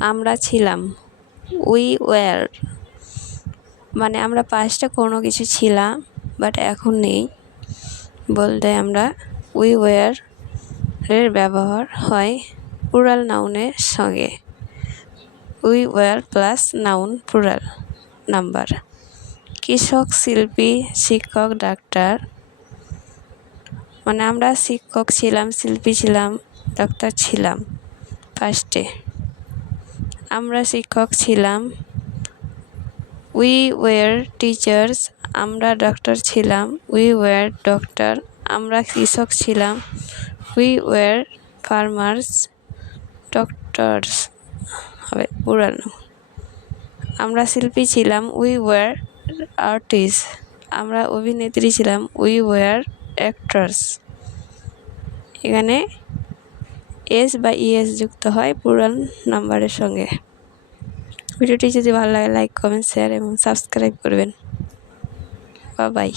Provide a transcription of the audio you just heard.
আমরা ছিলাম। We were মানে আমরা পাস্টে কোনো কিছু ছিলাম বাট এখন নেই বলতে আমরা উই ওয়ার এর ব্যবহার হয় প্লুরাল নাউনের সঙ্গে। We were plus noun plural number. কৃষক, শিল্পী, শিক্ষক, ডাক্তার মানে আমরা শিক্ষক ছিলাম, শিল্পী ছিলাম, ডাক্তার ছিলাম ফার্স্টে। আমরা শিক্ষক ছিলাম। উই ওয়ার টিচার্স আমরা ডক্টর ছিলাম। উই ওয়ার ডক্টর আমরা কৃষক ছিলাম। উই ওয়ার ফার্মার্স ডক্টরস হবে প্লুরাল নাউন। আমরা শিল্পী ছিলাম। উই ওয়ার আর্টিস্ট আমরা অভিনেত্রী ছিলাম। We were actors. এখানে এস বা ইএস যুক্ত হয় প্লুরাল নাম্বারের সঙ্গে। ভিডিওটি যদি ভালো লাগে লাইক, কমেন্ট, শেয়ার এবং সাবস্ক্রাইব করবেন। বাই।